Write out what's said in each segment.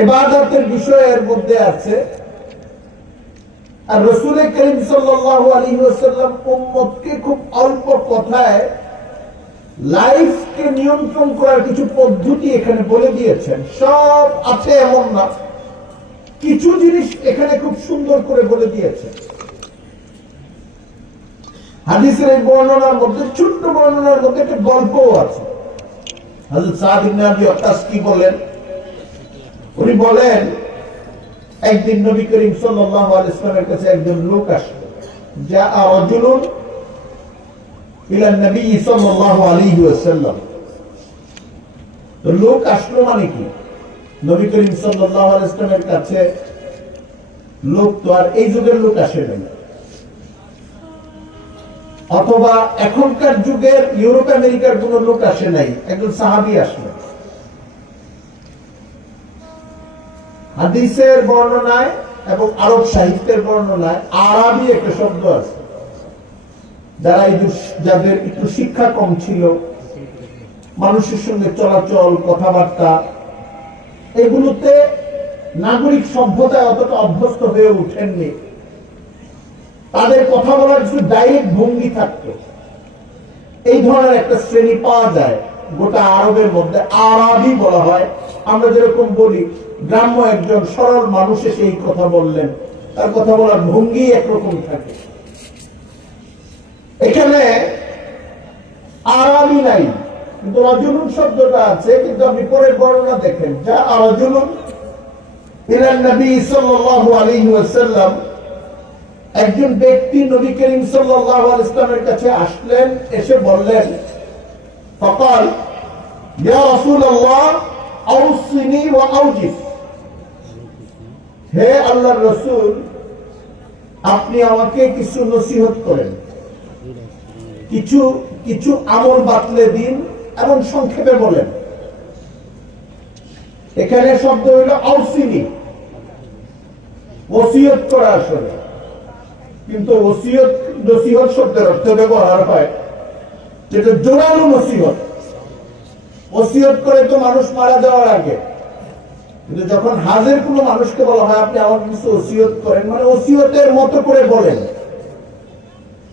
ইবাদতের বিষয়ের মধ্যে আছে। আর রাসূল করিম সাল্লাল্লাহু আলাইহি ওয়াসাল্লাম উম্মতকে খুব অল্প কথায় লাইফকে নিয়ন্ত্রণ করার কিছু পদ্ধতি এখানে বলে দিয়েছেন। সব আছে এমন না, কিছু জিনিস এখানে খুব সুন্দর করে বলে দিয়েছেন। হাদিসের এই বর্ণনার মধ্যে, ছোট্ট বর্ণনার মধ্যে একটা গল্পও আছে। হযরত সাদ ইবনে আবি ওয়াক্কাস কি বলেন? উনি বলেন, একদিন নবী করিম সাল্লাল্লাহু আলাইহি ওয়াসাল্লামের কাছে একজন লোক আসলো। যা রাজুলুন ইলা নবী সাল্লাল্লাহু আলাইহি ওয়াসাল্লাম। তো লোক আসলো মানে কি? নবী করিম সাল্লাল্লাহু আলাইহি ওয়াসাল্লামের কাছে লোক তো আর এই যুগের লোক আসে না, অথবা এখনকার যুগের ইউরোপ আমেরিকার কোন লোক আসে নাই, একজন সাহাবী আসলো। হাদিসের বর্ণনায় এবং আরব সাহিত্যের বর্ণনায় আরবি একটা শব্দ আছে। যারা যাদের একটু শিক্ষা কম ছিল, মানুষের সঙ্গে চলাচল, কথাবার্তা, এগুলোতে নাগরিক সভ্যতায় অতটা অভ্যস্ত হয়ে উঠেননি, তাদের কথা বলার কিছু ডাইরেক্ট ভঙ্গি থাকতো। এই ধরনের একটা শ্রেণী পাওয়া যায় গোটা আরবের মধ্যে, আরবি বলা হয়। আমরা যেরকম বলি গ্রাম্য একজন সরল মানুষ এসে এই কথা বললেন, তার কথা বলার ভঙ্গি একরকম থাকে। এখানে আরবি নাই, কিন্তু রাজুলুন শব্দটা আছে। কিন্তু আপনি পরের বর্ণনা দেখেন, যা রাজুলুন ইলা নবী সাল্লাল্লাহু আলাইহি ওয়াসাল্লাম, একজন ব্যক্তি নবী করিম সাল্লাল্লাহু আলাইহি ওয়াসাল্লামের কাছে আসলেন, এসে বললেন, ফাকাল ইয়া রাসূলুল্লাহ আউসিনি ওয়া আউজিস। হে আল্লাহর রাসূল, আপনি আমাকে কিছু নসিহত করেন, কিছু কিছু আমল বাতলে দিন এবং সংক্ষেপে বলেন। এখানে শব্দ হইল আউসিনি, ওসিয়ত করা আসলে। কিন্তু ওসিয়ত নসিহত শব্দের অর্থ ব্যবহার হয় যেটা জোরালো নসিহত। ওসিয়ত করে তো মানুষ মারা যাওয়ার আগে, কিন্তু যখন হাজের কোন মানুষকে বলা হয় আপনি আমার কিছু ওসিয়ত করেন, মানে ওসিয়তের মতো করে বলেন,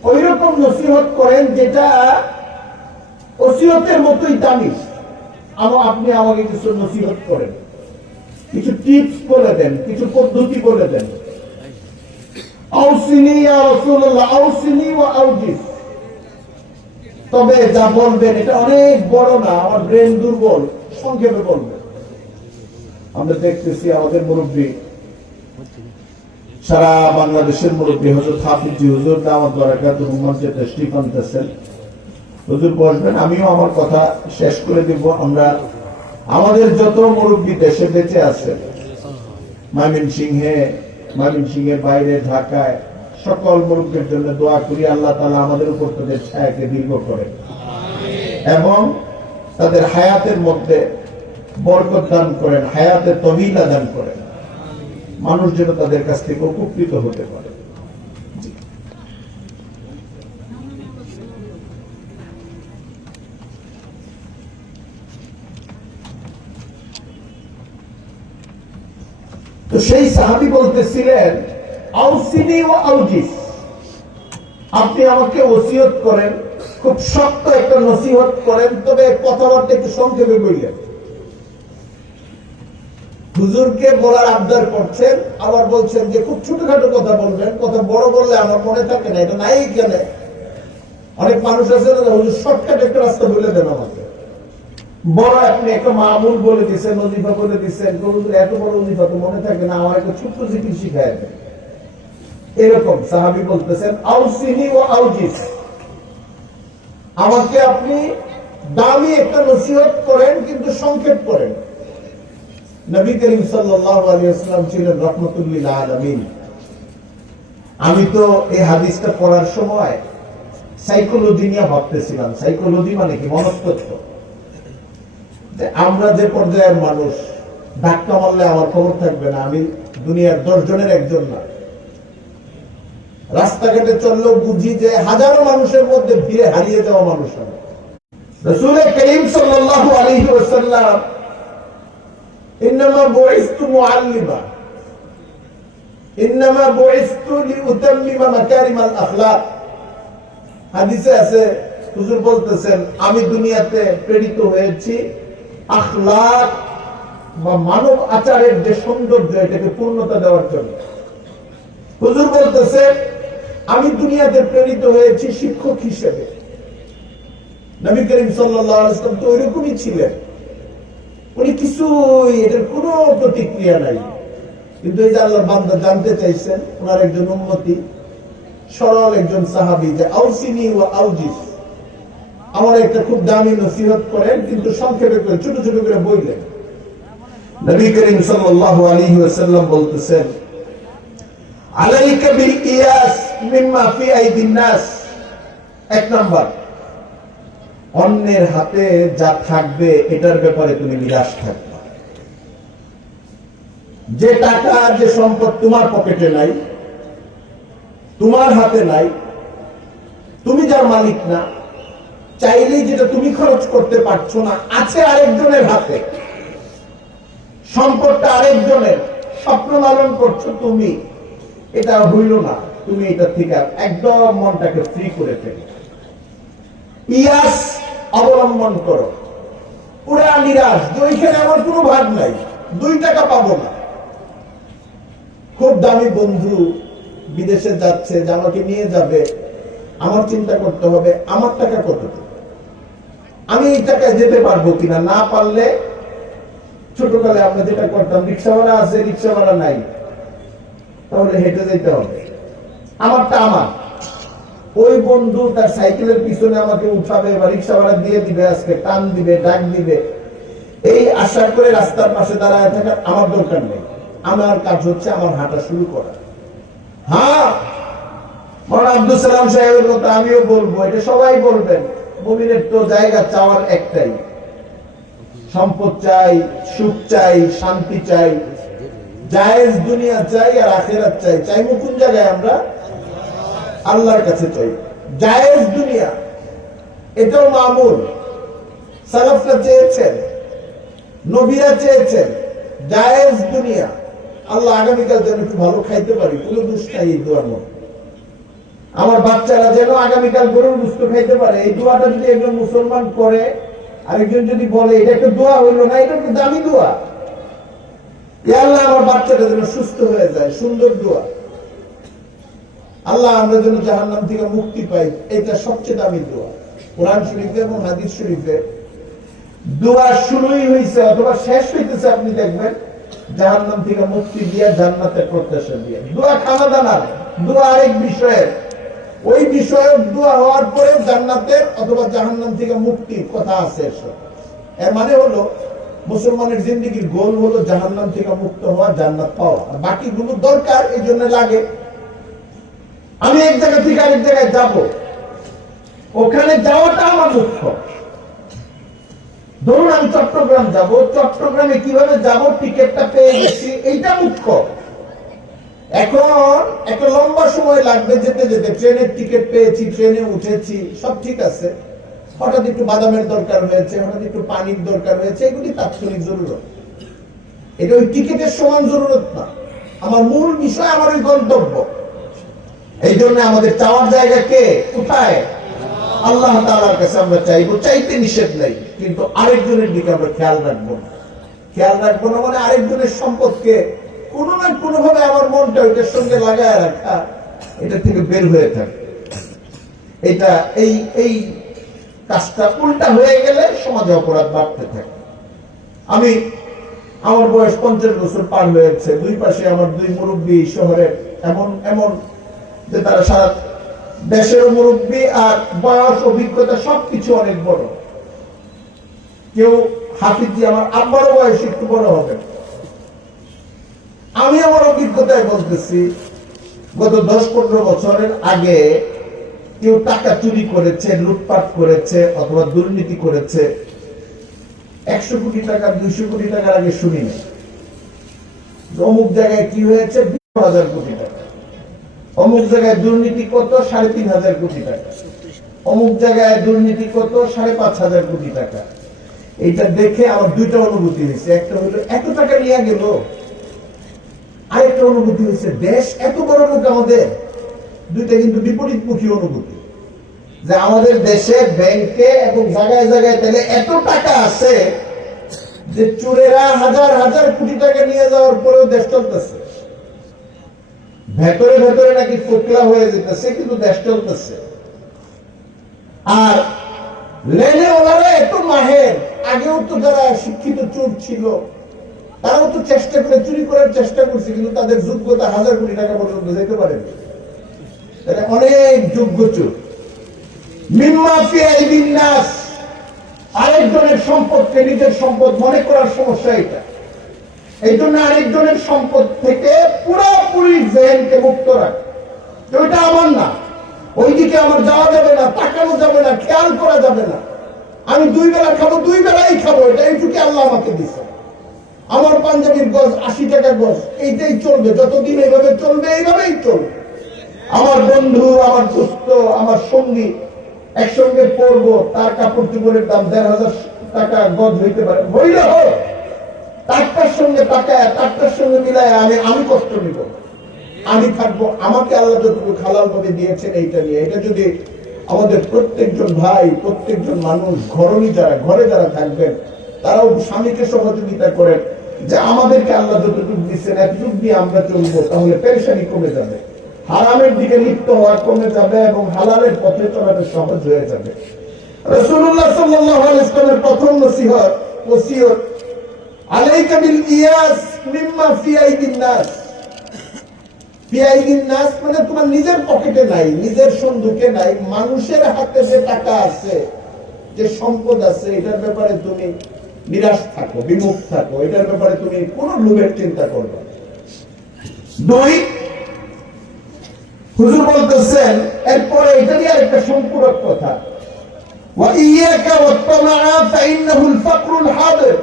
ওই রকম নসিহত করেন যেটা ওসিয়তের মতোই দামি। আপনি আমাকে কিছু নসিহত করেন, কিছু টিপস বলে দেন, কিছু পদ্ধতি বলে দেন। আউসিনি ইয়া রাসূলুল্লাহ আউসিনি ওয়া আউজিস। তবে যা বলবেন এটা অনেক বড় না, আমার ব্রেন দুর্বল, সংক্ষেপে বলবেন। আমরা দেখতেছি আমাদের মুরব্বী, সারা বাংলাদেশের মুরব্বী হযরত হাফিজ জি হুজুর দাওয়াত বারাকাতুহু মসজিদে তাশরীফ আনতেছেন। হুজুর বসবেন, আমিও আমার কথা শেষ করে দিব। আমরা আমাদের যত মুরব্বী দেশে বেঁচে আছেন, ময়মনসিংহের বাইরে, ঢাকায়, সকল মুরব্বীর জন্য দোয়া করি আল্লাহ তাআলা আমাদের উপর তাদের ছায়াকে দীর্ঘ করেন এবং তাদের হায়াতের মধ্যে বরকত দান করেন, হায়াতে তওয়িলা দান করেন, মানুষ যেন তাদের কাছ থেকে উপকৃত হতে পারে। তো সেই সাহাবী বলতেছিলেন, আউসিনি ওয়া আউজিস, আপনি আমাকে ওসিয়ত করেন, খুব শক্ত একটা নসিহত করেন, তবে কথাবার্তা একটু সংক্ষেপে বললেন। হুজুরকে বলার আবদার করছেন, আবার বলছেন যে খুব ছোটখাটো কথা বলবেন, কথা বড় বললে আমার মনে থাকে না, এটা নাই কেন। অনেক মানুষ আছে না, হুজুর শর্টকাট একটা রাস্তা বলে দেন আমাকে। বড় আপনি একটা মামুল বলে দিচ্ছেন, ওজিফা বলে দিচ্ছেন, এত বড় ওজিফা তো মনে থাকে না, আমার একটা ছোট্ট জিকির শিখায় দেন। এরকম সাহাবী বলতেছেন, আউসিনি ওয়া আউজিস, আমাকে আপনি দামি একটা নসিহত করেন, কিন্তু সংক্ষেপ করেন। নবী করিম সাল্লাল্লাহু আলাইহি ওয়াসাল্লাম ছিলেন রাহমাতুল লিল আলামিন। আমি তো এই হাদিসটা পড়ার সময় সাইকোলজি নিয়ে ভাবতেছিলাম। সাইকোলজি মানে কি? মনস্তত্ত্ব। আমরা যে পর্যায়ের মানুষ, ধাক্কা মারলে আমার খবর থাকবে না, আমি দুনিয়ার 10 জনের একজন না। রাস্তাঘাটে চললেও বুঝি যে হাজারো মানুষের মধ্যে ভিড়ে হারিয়ে যাওয়া মানুষ আমি। রাসূল করিম সাল্লাল্লাহু আলাইহি ওয়াসাল্লাম ইন্নামা বুইসতু মুআল্লিমা, ইন্নামা বুইসতু লিউতাম্মিমা মাকারিমাল আখলাক। হাদিসে আছে, হুজুর বলতেছেন আমি দুনিয়াতে প্রেরিত হয়েছি আখলাক বা মানব আচারের যে সৌন্দর্য এটাকে পূর্ণতা দেওয়ার জন্য। হুজুর বলতেছে আমি দুনিয়াতে প্রেরিত হয়েছি শিক্ষক হিসেবে। নবী করিম সাল্লাল্লাহু আলাইহি ওয়াসাল্লাম তো ওইরকমই ছিলেন, উনি কিছুই এটার কোনো প্রতিক্রিয়া নাই। কিন্তু এই যে আল্লাহর বান্দা জানতে চাইছেন, ওনার একজন উম্মতি সরল একজন সাহাবী যে আউসিনি ওয়া আউজিস, আমার একটা খুব দামি নসিহত করেন কিন্তু সংক্ষেপে করে ছোট ছোট করে বললেন। নবী করিম সাল্লাল্লাহু আলাইহি ওয়াসাল্লাম বলতেছেন আলাইকা বিল ইয়াস মিম্মা ফি আইদিন নাস। এক নাম্বার, অন্যের হাতে যা থাকবে এটার ব্যাপারে তুমি নিরাশ থাকবে। যে টাকা যে সম্পদ তোমার পকেটে নাই, তোমার হাতে নাই, তুমি যার মালিক না, চাইলেই যেটা তুমি খরচ করতে পারছো না, আছে আরেকজনের হাতে, সম্পদটা আরেকজনের, স্বপ্ন লালন করছো তুমি, এটা হইল না। তুমি এটা থেকে একদম মনটাকে ফ্রি করে ফেলো, ইয়াস অবলম্বন করো, পুরা নিরাশ যে ওইখানে আমার কোনো ভাগ নাই, 2 টাকা পাবো না। খুব দামি বন্ধু বিদেশে যাচ্ছে, যে আমাকে নিয়ে যাবে, আমার চিন্তা করতে হবে আমার টাকা কত, আমি এই টাকায় যেতে পারবো কিনা। না পারলে ছোটকালে আমরা যেটা করতাম, রিক্সা ভাড়া আছে রিক্সা ভাড়া নাই, তাহলে হেঁটে যেতে হবে, আমারটা আমার। ওই বন্ধু তার সাইকেলের পিছনে আমাকে উঠাবে বা রিক্সা ভাড়া দিয়ে দিবে, আজকে টান দিবে, ডাক দিবে, এই আশা করে রাস্তার পাশে দাঁড়ায় থাকার আমার দরকার নেই। আমার কাজ হচ্ছে আমার হাঁটা শুরু করা। হ্যাঁ, মৌলানা আব্দুল সালাম সাহেবের কথা আমিও বলবো, এটা সবাই বলবেন, মুমিনের তো জায়গা চাওয়ার একটাই, সম্পদ চাই, সুখ চাই, শান্তি চাই, জায়েজ দুনিয়া চাই আর আখিরাত চাই। চাইবো কোন জায়গায়? আমরা আল্লাহর কাছে চাই জায়েজ দুনিয়া, এটাও মামুল। সালাফরা চেয়েছেন, নবীরা চেয়েছেন জায়েজ দুনিয়া। আল্লাহ আগামীকাল যেন একটু ভালো খাইতে পারি, কোনো দোষ নাই এই দোয়ার মধ্যে। আমার বাচ্চারা যেন আগামীকাল গরুর গোশত খাইতে পারে, এই দোয়াটা যদি একজন মুসলমান করে, আরেকজন যদি বলে এটা একটা দোয়া হইল না, এটা একটা দামি দোয়া, আল্লাহ আমার বাচ্চাটা যেন সুস্থ হয়ে যায়, সুন্দর দোয়া। আল্লাহ আমরা যেন জাহান্নাম থেকে মুক্তি পাই, এটা সবচেয়ে দামি দোয়া। কোরআন শরীফে এবং হাদিস শরীফে দোয়া শুরুই হয়েছে অথবা শেষ হইতেছে, আপনি দেখবেন জাহান্নাম থেকে মুক্তি দিয়া, জান্নাতের প্রত্যাশা দিয়া। দোয়া খানাদানা না, দোয়া আরেক বিষয়ের, ওই বিষয়ে দোয়া হওয়ার পরে জান্নাতের অথবা জাহান্নাম থেকে মুক্তির কথা আছে। এর মানে হলো মুসলমানের জিন্দেগির গোল হলো জাহান্নাম থেকে মুক্ত হওয়া, জান্নাত পাওয়া, আর বাকিগুলো দরকার এই জন্য লাগে। আমি এক জায়গা থেকে আরেক জায়গায় যাব, ওখানে যাওয়াটা আমার মুখ্য। ধরুন আমি চট্টগ্রাম যাব, চট্টগ্রামে কিভাবে যাব, টিকিটটা পেয়ে গেছি, এইটা মুখ্য। এখন একটা লম্বা সময় লাগবে যেতে যেতে, ট্রেনের টিকিট পেয়েছি, ট্রেনে উঠেছি, সব ঠিক আছে, হঠাৎ একটু বাদামের দরকার হয়েছে, হঠাৎ একটু পানির দরকার হয়েছে, এগুলি তাৎক্ষণিক জরুরত, এটা ওই টিকিটের সমান জরুরত না। আমার মূল বিষয় আমার ওই গন্তব্য। এই জন্য আমাদের চাওয়ার জায়গা কে, কোথায়? আল্লাহ তাআলার কাছে আমরা চাইবো, চাইতে নিষেধ নাই, কিন্তু আরেকজনের দিকে আমরা খেয়াল রাখবো না। খেয়াল রাখবো না মানে আরেকজনের সম্পদকে কোনো না কোনো ভাবে আমার মনটা ওইটার সঙ্গে লাগায় রাখা, এটা থেকে বের হয়ে থাকে। এটা এই কাজটা উল্টা হয়ে গেলে সমাজে অপরাধ বাড়তে থাকে। আমার বয়স 50 বছর পার হয়েছে, দুই পাশে আমার 2 মুরব্বী শহরের, এমন যে তারা সারা দেশের মুরব্বী, আর বয়স অভিজ্ঞতা সবকিছু অনেক বড়। কেউ হাফিজি, আমার আব্বারও বয়স একটু বড় হবে। আমি আমার অভিজ্ঞতায় বলতেছি, গত 10-15 বছরের আগে কেউ টাকা চুরি করেছে, লুটপাট করেছে অথবা দুর্নীতি করেছে, 100 কোটি টাকা 200 কোটি টাকার আগে শুনি না। অমুক জায়গায় কি হয়েছে 20,000 কোটি টাকা, অমুক জায়গায় দুর্নীতি কত 3,500 কোটি টাকা, অমুক জায়গায় দুর্নীতি কত 5,500 কোটি টাকা। এইটা দেখে আমার দুইটা অনুভূতি হয়েছে। একটা হলো এত টাকা নিয়ে গেল, আরেকটা অনুভূতি হয়েছে দেশ এত বড় লোক আমাদের। দুইটা কিন্তু বিপরীতমুখী অনুভূতি, যে আমাদের দেশে ব্যাংকে এবং জায়গায় জায়গায় তাহলে এত টাকা আছে যে চোরেরা হাজার হাজার কোটি টাকা নিয়ে যাওয়ার পরেও দেশ চলতেছে, ভেতরে ভেতরে নাকি ফোকলা হয়ে যেতেছে কিন্তু দেশ চলতেছে। আর লেনে ওনারা এত মাহের, আগেও তো যারা শিক্ষিত চোর ছিল তারাও তো চেষ্টা করে চুরি করার চেষ্টা করছে, কিন্তু তাদের যোগ্যতা হাজার কোটি টাকা পর্যন্ত যেতে পারেনি। অনেক যোগ্য চোর। মিম্মা ফি আইদিন নাস, আরেকজনের সম্পদকে নিজের সম্পদ মনে করার সমস্যা এটা। এই জন্য আরেকজনের সম্পদ থেকে পুরোপুরি জেহেনকে মুক্ত রাখে, ওইটা আমার না, ওইদিকে আমার যাওয়া যাবে না, তাকানো যাবে না, খেয়াল করা যাবে না। আমি 2 বেলা খাবো, 2 বেলাই খাবো, এটা এইটুকু আল্লাহ আমাকে দিচ্ছে। আমার পাঞ্জাবির গজ 80 টাকা গজ, এইটাই চলবে, যতদিন এইভাবে চলবে এইভাবেই চলবে। আমার বন্ধু, আমার দোস্ত, আমার সঙ্গী একসঙ্গে পড়বো, তার কাপড় চোপড়ের দাম 1500 টাকা গজ হইতে পারে, হইলে হোক, তারটার সঙ্গে তাকায়, তারটার সঙ্গে মিলায় আমি কষ্ট নিব, আমি থাকবো। আমাকে আল্লাহ যতটুকু হালাল ভাবে দিয়েছেন এইটা নিয়ে। এটা যদি আমাদের প্রত্যেকজন ভাই, প্রত্যেকজন মানুষ, ঘরে যারা থাকবেন, তারাও স্বামীকে সহযোগিতা করেন যে আমাদেরকে আল্লাহ যতটুকু দিচ্ছেন এতটুকু দিয়ে আমরা চলবো, তাহলে পেরেশানি কমে যাবে, হারামের দিকে লিপ্ত হওয়া কমে যাবে এবং হালালের পথে চলাটা সহজ হয়ে যাবে। রাসূলুল্লাহ সাল্লাল্লাহু আলাইহি ওয়াসাল্লামের প্রথম ওসিয়ত আলাইকা বিল ইয়াস মিম্মা ফি আইদিন নাস। ফি আইদিন নাস মানে তোমার নিজের পকেটে নাই, নিজের সন্দুকে নাই, মানুষের হাতে যে টাকা আছে, যে সম্পদ আছে, এটার ব্যাপারে তুমি নিরাশ থাকো, বিমুখ থাকো, এটার ব্যাপারে তুমি কোন লোভের চিন্তা করবে। 2, হুজুর বলতেছেন এরপরে এটা নিয়ে একটা সম্পূরক কথা, ওয়া ইয়াকা ওয়াত তামাআ ফাইন্নাহুল ফাকরুল হাদির।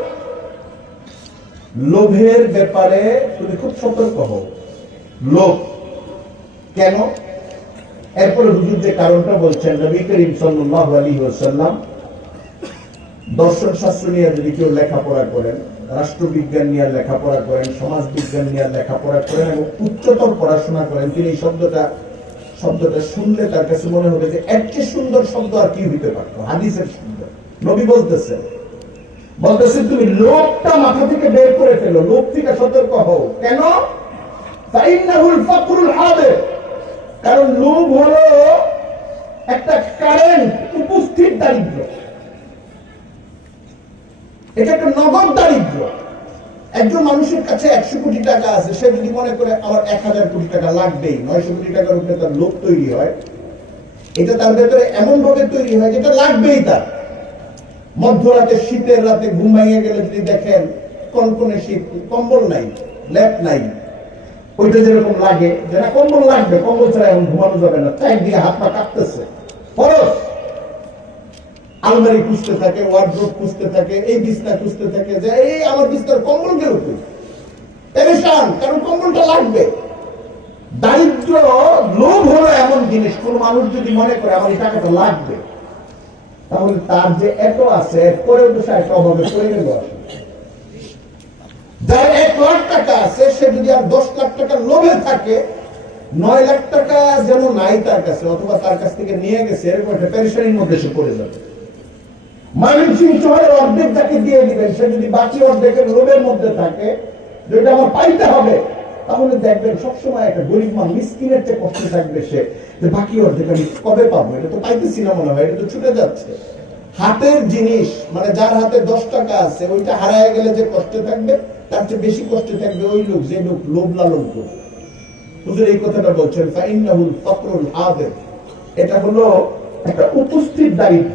লোভের ব্যাপারে তুমি খুব সতর্ক হও। লোভ কেন? এরপরে হুজুর যে কারণটা বলছেন, নবী করিম সাল্লাল্লাহু আলাইহি ওয়াসাল্লাম দর্শন শাস্ত্র নিয়ে যদি কেউ লেখাপড়া করেন, রাষ্ট্রবিজ্ঞান নিয়ে লেখাপড়া করেন, সমাজ বিজ্ঞান নিয়ে লেখাপড়া করেন এবং উচ্চতর পড়াশোনা করেন, তিনি এই শব্দটা শুনলে তার কাছে মনে হবে যে এর চেয়ে সুন্দর শব্দ আর কি হইতে পারতো, হাদিসের শব্দ। নবী বলতেছেন তুমি লোভটা মাথা থেকে বের করে ফেলো, লোভ থেকে সতর্ক হও। কেন? ফাইন্নাহুল ফাকরুল হাদির, কারণ লোভ হলো একটা কারেন্ট, উপস্থিত দারিদ্র, এটা একটা নগদ দারিদ্র। একজন মানুষের কাছে 100 কোটি টাকা আছে, সে যদি মনে করে আমার 1000 কোটি টাকা লাগবেই, 900 কোটি টাকার উপরে তার লোভ তৈরি হয়, এটা তার ভেতরে এমন ভাবে তৈরি হয় যেটা লাগবেই তার। মধ্যরাতে, শীতের রাতে ঘুমাইয়া গেলে যদি দেখেন কনকনে শীত, কম্বল নাই, লেপ নাই, ওইটা যেরকম লাগে, যেটা কম্বল লাগবে, কম্বল ছাড়া এখন ঘুমানো যাবে না, চারদিকে হাত পা কাঁপতেছে, ফরজ আলমারি খুঁজতে থাকে, ওয়ার্ডরোব খুঁজতে থাকে, এই বিছনা খুঁজতে থাকে, যে এই আমার বিছনার কম্বল গেল কই, পেরেশান, কারণ কম্বলটা লাগবে। দারিদ্র, লোভ হলো এমন জিনিস, কোন মানুষ যদি মনে করে আমার এই টাকাটা লাগবে, তাহলে তার যে এত আছে এরপরেও তো সে একটা অভাবে পড়ে গেল। যার 1 লাখ টাকা আছে, সে যদি আর 10 লাখ টাকা লোভে থাকে, 9 লাখ টাকা যেন নাই তার কাছে, অথবা তার কাছ থেকে নিয়ে গেছে, এরকম একটা পেরেশানির মধ্যে সে পড়ে যাবে। ময়মনসিংহ শহরের অর্ধেক তাকে দিয়ে দিবেন, সে যদি বাকি অর্ধেকের লোভের মধ্যে থাকে, যেটা আমার পাইতে হবে, তাহলে দেখবেন সবসময় একটা গরিব মানুষ মিসকিনের চেয়ে কষ্ট থাকবে সে, যে বাকি অর্ধেক আমি কবে পাবো, এটা তো পাইতেছি না মনে হয়, এটা তো ছুটে যাচ্ছে। হাতের জিনিস, মানে যার হাতে 10 টাকা আছে, ওইটা হারায় গেলে যে কষ্ট থাকবে, তার চেয়ে বেশি কষ্ট থাকবে ওই লোক যে লোক লোভ লালন করবে। হুজুর এই কথাটা বলছেন, ফাইন্নাহুল ফাকরুল হাদির, এটা হলো একটা উপস্থিত দারিদ্র।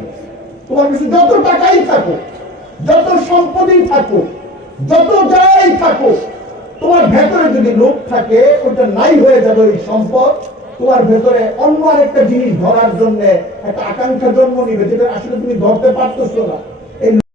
তোমার কাছে যত টাকাই থাকুক, যত সম্পদই থাকুক, যত যাই থাকুক, তোমার ভেতরে যদি লোভ থাকে, ওটা নাই হয়ে যাবে ওই সম্পদ। তোমার ভেতরে অন্য আরেকটা জিনিস ধরার জন্য একটা আকাঙ্ক্ষা জন্ম নিবে, যেটা আসলে তুমি ধরতে পারতেছো না।